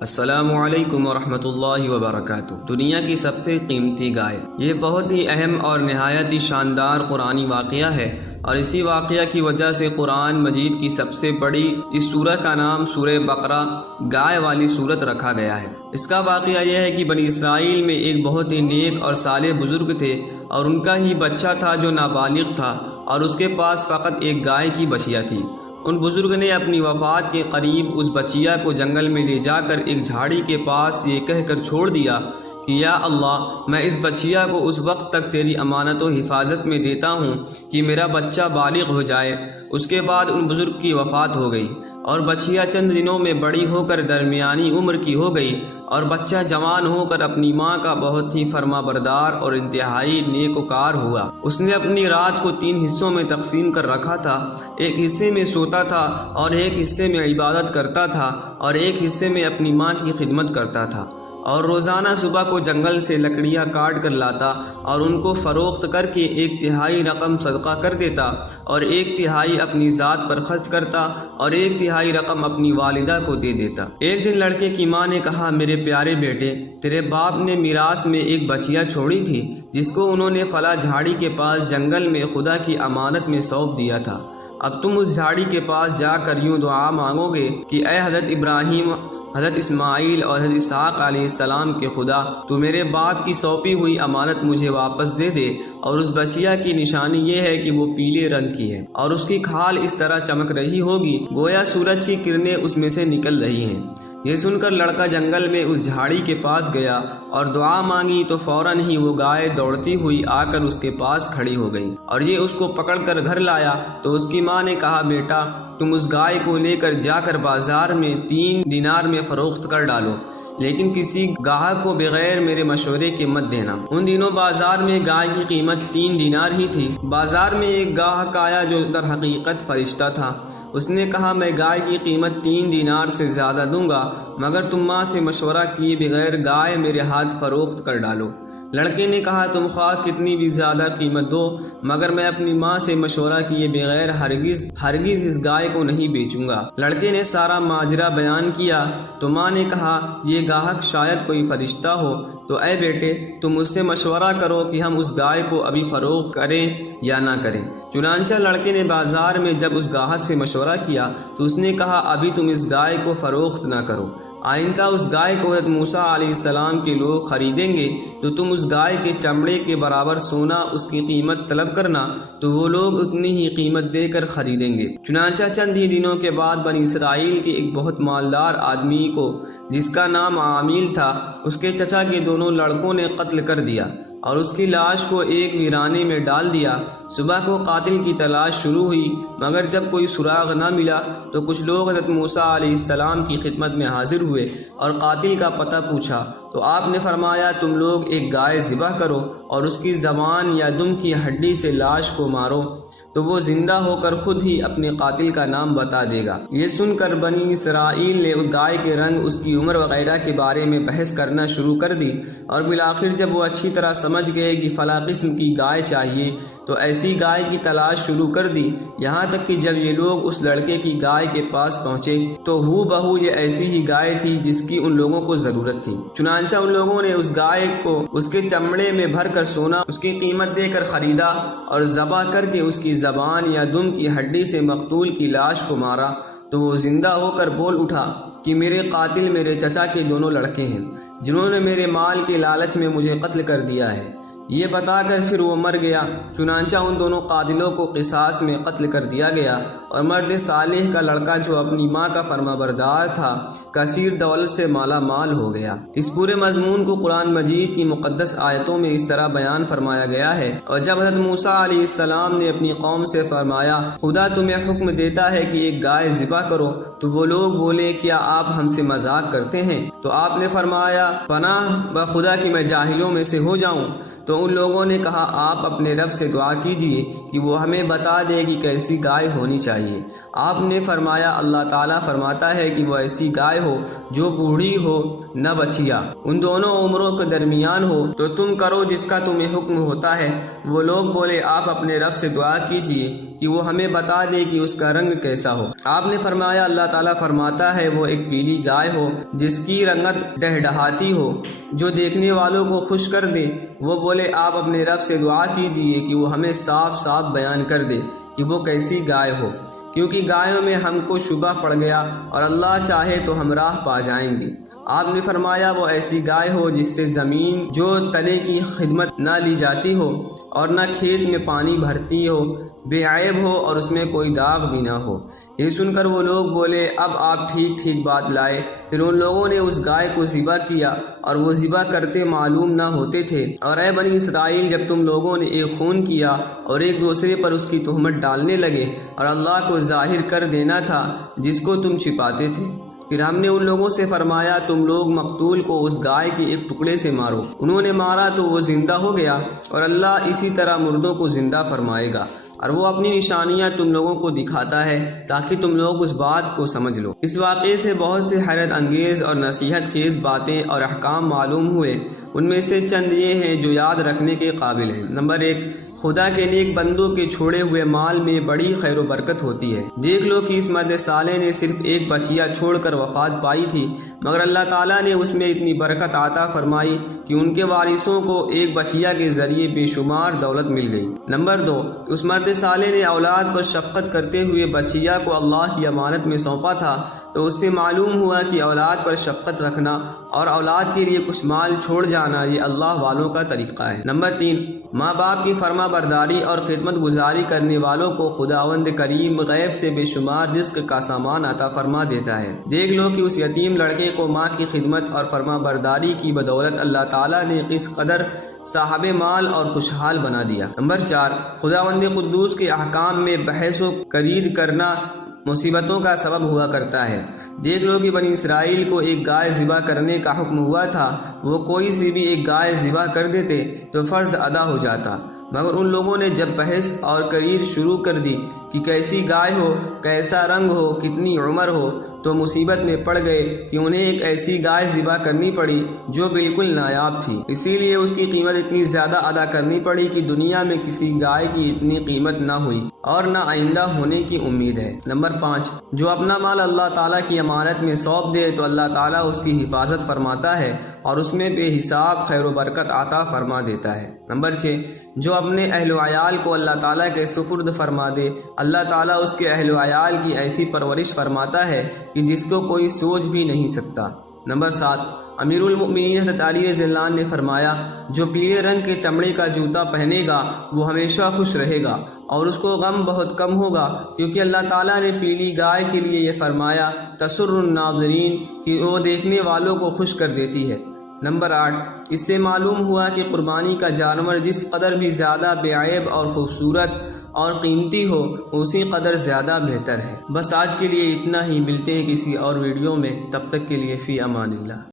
السلام علیکم ورحمۃ اللہ وبرکاتہ۔ دنیا کی سب سے قیمتی گائے، یہ بہت ہی اہم اور نہایت ہی شاندار قرآنی واقعہ ہے، اور اسی واقعہ کی وجہ سے قرآن مجید کی سب سے بڑی اس سورہ کا نام سورہ بقرہ گائے والی سورت رکھا گیا ہے۔ اس کا واقعہ یہ ہے کہ بنی اسرائیل میں ایک بہت ہی نیک اور صالح بزرگ تھے، اور ان کا ہی بچہ تھا جو نابالغ تھا، اور اس کے پاس فقط ایک گائے کی بچیا تھی۔ ان بزرگ نے اپنی وفات کے قریب اس بچیا کو جنگل میں لے جا کر ایک جھاڑی کے پاس یہ کہہ کر چھوڑ دیا کہ یا اللہ، میں اس بچیا کو اس وقت تک تیری امانت و حفاظت میں دیتا ہوں کہ میرا بچہ بالغ ہو جائے۔ اس کے بعد ان بزرگ کی وفات ہو گئی، اور بچیا چند دنوں میں بڑی ہو کر درمیانی عمر کی ہو گئی، اور بچہ جوان ہو کر اپنی ماں کا بہت ہی فرما بردار اور انتہائی نیکوکار ہوا۔ اس نے اپنی رات کو 3 حصوں میں تقسیم کر رکھا تھا، ایک حصے میں سوتا تھا، اور ایک حصے میں عبادت کرتا تھا، اور ایک حصے میں اپنی ماں کی خدمت کرتا تھا، اور روزانہ صبح کو جنگل سے لکڑیاں کاٹ کر لاتا اور ان کو فروخت کر کے 1/3 رقم صدقہ کر دیتا، اور 1/3 اپنی ذات پر خرچ کرتا، اور 1/3 رقم اپنی والدہ کو دے دیتا۔ ایک دن لڑکے کی ماں نے کہا، میرے پیارے بیٹے، تیرے باپ نے میراث میں ایک بچیا چھوڑی تھی جس کو انہوں نے فلاں جھاڑی کے پاس جنگل میں خدا کی امانت میں سونپ دیا تھا۔ اب تم اس جھاڑی کے پاس جا کر یوں دعا مانگو گے کہ اے حضرت ابراہیم، حضرت اسماعیل اور حضرت اسحاق علیہ السلام کے خدا، تو میرے باپ کی سونپی ہوئی امانت مجھے واپس دے دے۔ اور اس بچیا کی نشانی یہ ہے کہ وہ پیلے رنگ کی ہے، اور اس کی کھال اس طرح چمک رہی ہوگی گویا سورج کی کرنیں اس میں سے نکل رہی ہیں۔ یہ سن کر لڑکا جنگل میں اس جھاڑی کے پاس گیا اور دعا مانگی تو فوراً ہی وہ گائے دوڑتی ہوئی آ کر اس کے پاس کھڑی ہو گئی، اور یہ اس کو پکڑ کر گھر لایا۔ تو اس کی ماں نے کہا، بیٹا، تم اس گائے کو لے کر جا کر بازار میں 3 دینار میں فروخت کر ڈالو، لیکن کسی گاہک کو بغیر میرے مشورے کے مت دینا۔ ان دنوں بازار میں گائے کی قیمت 3 دینار ہی تھی۔ بازار میں ایک گاہک آیا جو در حقیقت فرشتہ تھا۔ اس نے کہا، میں گائے کی قیمت 3 دینار سے زیادہ دوں گا، مگر تم ماں سے مشورہ کیے بغیر گائے میرے ہاتھ فروخت کر ڈالو۔ لڑکے نے کہا، تم خواہ کتنی بھی زیادہ قیمت دو، مگر میں اپنی ماں سے مشورہ کیے بغیر ہرگز اس گائے کو نہیں بیچوں گا۔ لڑکے نے سارا ماجرا بیان کیا تو ماں نے کہا، یہ گاہک شاید کوئی فرشتہ ہو، تو اے بیٹے، تم مجھ سے مشورہ کرو کہ ہم اس گائے کو ابھی فروخت کریں یا نہ کریں۔ چنانچہ لڑکے نے بازار میں جب اس گاہک سے مشورہ کیا تو اس نے کہا، ابھی تم اس گائے کو فروخت نہ کرو۔ آئندہ اس گائے کو حضرت موسیٰ علیہ السلام کے لوگ خریدیں گے تو تم اس گائے کے چمڑے کے برابر سونا اس کی قیمت طلب کرنا، تو وہ لوگ اتنی ہی قیمت دے کر خریدیں گے۔ چنانچہ چند ہی دنوں کے بعد بنی اسرائیل کے ایک بہت مالدار آدمی کو، جس کا نام عامل تھا، اس کے چچا کے دونوں لڑکوں نے قتل کر دیا اور اس کی لاش کو ایک ویرانے میں ڈال دیا۔ صبح کو قاتل کی تلاش شروع ہوئی، مگر جب کوئی سراغ نہ ملا تو کچھ لوگ حضرت موسیٰ علیہ السلام کی خدمت میں حاضر ہوئے اور قاتل کا پتہ پوچھا، تو آپ نے فرمایا، تم لوگ ایک گائے ذبح کرو اور اس کی زبان یا دم کی ہڈی سے لاش کو مارو، تو وہ زندہ ہو کر خود ہی اپنے قاتل کا نام بتا دے گا۔ یہ سن کر بنی اسرائیل نے گائے کے رنگ، اس کی عمر وغیرہ کے بارے میں بحث کرنا شروع کر دی، اور بالآخر جب وہ اچھی طرح سمجھ گئے کہ فلاں قسم کی گائے چاہیے تو ایسی گائے کی تلاش شروع کر دی، یہاں تک کہ جب یہ لوگ اس لڑکے کی گائے کے پاس پہنچے تو ہو بہو یہ ایسی ہی گائے تھی جس کی ان لوگوں کو ضرورت تھی۔ چنانچہ ان لوگوں نے اس گائے کو اس کے چمڑے میں بھر کر سونا اس کی قیمت دے کر خریدا، اور ذبح کر کے اس کی زبان یا دم کی ہڈی سے مقتول کی لاش کو مارا، تو وہ زندہ ہو کر بول اٹھا کہ میرے قاتل میرے چچا کے دونوں لڑکے ہیں، جنہوں نے میرے مال کے لالچ میں مجھے قتل کر دیا ہے۔ یہ بتا کر پھر وہ مر گیا۔ چنانچہ ان دونوں قاتلوں کو قصاص میں قتل کر دیا گیا، اور مرد صالح کا لڑکا جو اپنی ماں کا فرما بردار تھا کثیر دولت سے مالا مال ہو گیا۔ اس پورے مضمون کو قرآن مجید کی مقدس آیتوں میں اس طرح بیان فرمایا گیا ہے، اور جب حضرت موسیٰ علیہ السلام نے اپنی قوم سے فرمایا، خدا تمہیں حکم دیتا ہے کہ ایک گائے ذبح کرو، تو وہ لوگ بولے، کیا آپ ہم سے مذاق کرتے ہیں؟ تو آپ نے فرمایا، پناہ بخدا کہ میں جاہلوں میں سے ہو جاؤں۔ تو تو ان لوگوں نے کہا آپ اپنے رب سے دعا کیجئے کہ وہ ہمیں بتا دے کہ کیسی گائے ہونی چاہیے۔ آپ نے فرمایا اللہ تعالیٰ فرماتا ہے کہ وہ ایسی گائے ہو جو بوڑھی ہو نہ بچیا، ان دونوں عمروں کے درمیان ہو، تو تم کرو جس کا تمہیں حکم ہوتا ہے۔ وہ لوگ بولے آپ اپنے رب سے دعا کیجئے کہ وہ ہمیں بتا دے کہ اس کا رنگ کیسا ہو۔ آپ نے فرمایا اللہ تعالیٰ فرماتا ہے وہ ایک پیلی گائے ہو جس کی رنگت ڈہڈہاتی ہو، جو دیکھنے والوں کو خوش کر دے۔ وہ بولے آپ اپنے رب سے دعا کیجئے کہ وہ ہمیں صاف صاف بیان کر دے کہ وہ کیسی گائے ہو، کیونکہ گایوں میں ہم کو شبہ پڑ گیا اور اللہ چاہے تو ہم راہ پا جائیں گے۔ آپ نے فرمایا وہ ایسی گائے ہو جس سے زمین جو تلے کی خدمت نہ لی جاتی ہو اور نہ کھیت میں پانی بھرتی ہو، بے عیب ہو اور اس میں کوئی داغ بھی نہ ہو۔ یہ سن کر وہ لوگ بولے اب آپ ٹھیک ٹھیک بات لائے۔ پھر ان لوگوں نے اس گائے کو ذبح کیا اور وہ ذبح کرتے معلوم نہ ہوتے تھے۔ اور اے بنی اسرائیل، جب تم لوگوں نے ایک خون کیا اور ایک دوسرے پر اس کی تہمت ڈالنے لگے اور اللہ کو ظاہر کر دینا تھا جس کو تم چھپاتے تھے، پھر ہم نے ان لوگوں سے فرمایا تم لوگ مقتول کو اس گائے کے ایک ٹکڑے سے مارو۔ انہوں نے مارا تو وہ زندہ ہو گیا، اور اللہ اسی طرح مردوں کو زندہ فرمائے گا، اور وہ اپنی نشانیاں تم لوگوں کو دکھاتا ہے تاکہ تم لوگ اس بات کو سمجھ لو۔ اس واقعے سے بہت سے حیرت انگیز اور نصیحت خیز باتیں اور احکام معلوم ہوئے۔ ان میں سے چند یہ ہیں جو یاد رکھنے کے قابل ہیں۔ نمبر 1، خدا کے نیک بندوں کے چھوڑے ہوئے مال میں بڑی خیر و برکت ہوتی ہے۔ دیکھ لو کہ اس مرد صالح نے صرف ایک بچیا چھوڑ کر وفات پائی تھی، مگر اللہ تعالیٰ نے اس میں اتنی برکت عطا فرمائی کہ ان کے وارثوں کو ایک بچیا کے ذریعے بے شمار دولت مل گئی۔ نمبر 2، اس مرد صالح نے اولاد پر شفقت کرتے ہوئے بچیا کو اللہ کی امانت میں سونپا تھا، تو اس سے معلوم ہوا کہ اولاد پر شفقت رکھنا اور اولاد کے لیے کچھ مال چھوڑ جانا یہ اللہ والوں کا طریقہ ہے۔ نمبر 3، ماں باپ کی فرما برداری اور خدمت گزاری کرنے والوں کو خداوند کریم غیب سے بے شمار رزق کا سامان عطا فرما دیتا ہے۔ دیکھ لو کہ اس یتیم لڑکے کو ماں کی خدمت اور فرما برداری کی بدولت اللہ تعالیٰ نے کس قدر صاحب مال اور خوشحال بنا دیا۔ نمبر 4، خداوند قدوس کے احکام میں بحث و کرید کرنا مصیبتوں کا سبب ہوا کرتا ہے۔ دیکھ لو کہ بنی اسرائیل کو ایک گائے ذبح کرنے کا حکم ہوا تھا، وہ کوئی سی بھی ایک گائے ذبح کر دیتے تو فرض ادا ہو جاتا، مگر ان لوگوں نے جب بحث اور کرید شروع کر دی کہ کیسی گائے ہو، کیسا رنگ ہو، کتنی عمر ہو، تو مصیبت میں پڑ گئے کہ انہیں ایک ایسی گائے ذبح کرنی پڑی جو بالکل نایاب تھی۔ اسی لیے اس کی قیمت اتنی زیادہ ادا کرنی پڑی کہ دنیا میں کسی گائے کی اتنی قیمت نہ ہوئی اور نہ آئندہ ہونے کی امید ہے۔ نمبر 5، جو اپنا مال اللہ تعالیٰ کی امانت میں سونپ دے تو اللہ تعالیٰ اس کی حفاظت فرماتا ہے اور اس میں بے حساب خیر و برکت عطا فرما دیتا ہے۔ نمبر 6، جو اپنے اہل و عیال کو اللہ تعالیٰ کے سپرد فرما دے، اللہ تعالیٰ اس کے اہل و عیال کی ایسی پرورش فرماتا ہے کہ جس کو کوئی سوچ بھی نہیں سکتا۔ نمبر 7، امیر المؤمنین حضرت علی رضی اللہ عنہ نے فرمایا جو پیلے رنگ کے چمڑے کا جوتا پہنے گا وہ ہمیشہ خوش رہے گا اور اس کو غم بہت کم ہوگا، کیونکہ اللہ تعالیٰ نے پیلی گائے کے لیے یہ فرمایا تسر الناظرین کہ وہ دیکھنے والوں کو خوش کر دیتی ہے۔ نمبر 8، اس سے معلوم ہوا کہ قربانی کا جانور جس قدر بھی زیادہ بے عیب اور خوبصورت اور قیمتی ہو اسی قدر زیادہ بہتر ہے۔ بس آج کے لیے اتنا ہی، ملتے ہیں کسی اور ویڈیو میں، تب تک کے لیے فی امان اللہ۔